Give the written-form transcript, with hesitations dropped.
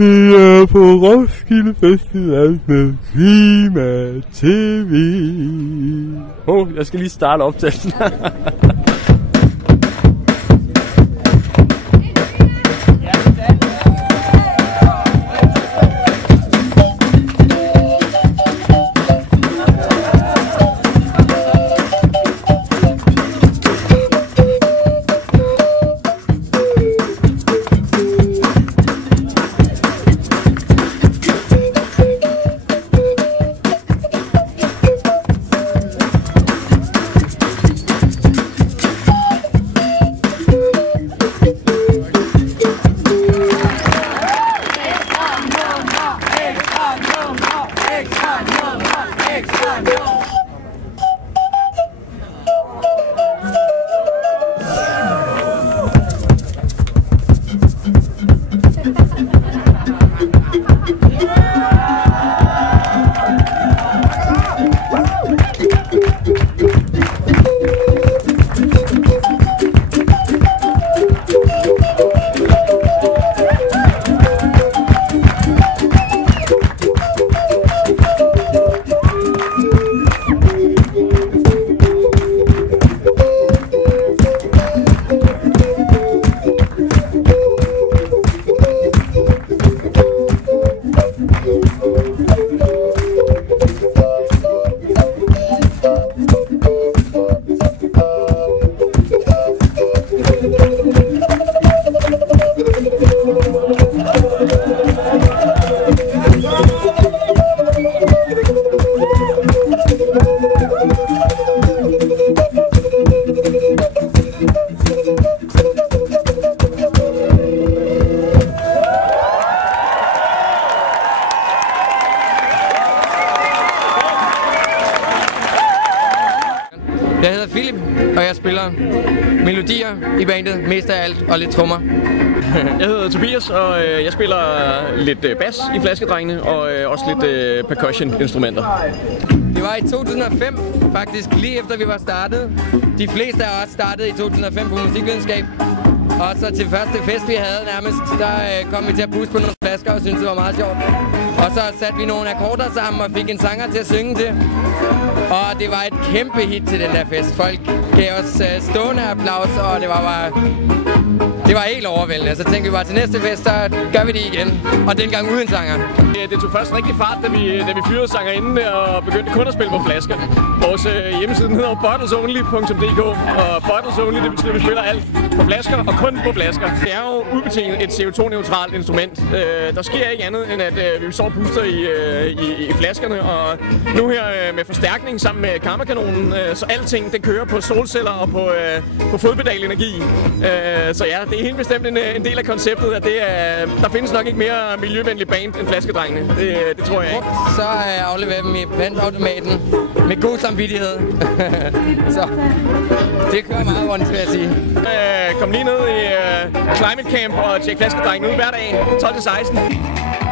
Vi er på Roskilde Festival med Klima TV. Jeg skal lige starte optagelsen. Jeg hedder Philip, og jeg spiller melodier i bandet, mest af alt, og lidt trommer. Jeg hedder Tobias, og jeg spiller lidt bas i Flaskedrengene, og også lidt percussion-instrumenter. Det var i 2005, faktisk lige efter vi var startet. De fleste af os startede i 2005 på musikvidenskab. Og så til første fest, vi havde nærmest, der kom vi til at puste på nogle flasker og syntes, det var meget sjovt. Og så satte vi nogle akkorder sammen og fik en sanger til at synge til. Og det var et kæmpe hit til den der fest. Folk gav os stående applaus, og det var bare... Det var helt overvældende. Så tænkte vi bare til næste fest, så gør vi det igen. Og dengang uden sanger. Det tog først rigtig fart, da vi fyrede sangerinden og begyndte kun at spille på flasker. Vores hjemmeside hedder bottlesonly.dk, og Bottles Only, det betyder, at vi spiller alt på flasker og kun på flasker. Det er jo ubetinget et CO2-neutralt instrument. Der sker ikke andet, end at vi står og puster i flaskerne, og nu her med forstærkning sammen med Karmakanonen, så alting det kører på solceller og på fodpedalenergi. Så ja, det er helt bestemt en del af konceptet, at der findes nok ikke mere miljøvenlig band end Flaskedrengene. Det tror jeg ikke. Så afleverer dem i pantautomaten med god samvittighed. Så det kører meget rundt, vil jeg sige. Kom lige ned i Climate Camp og tjek Flaskedrengene ud hver dag, 12-16.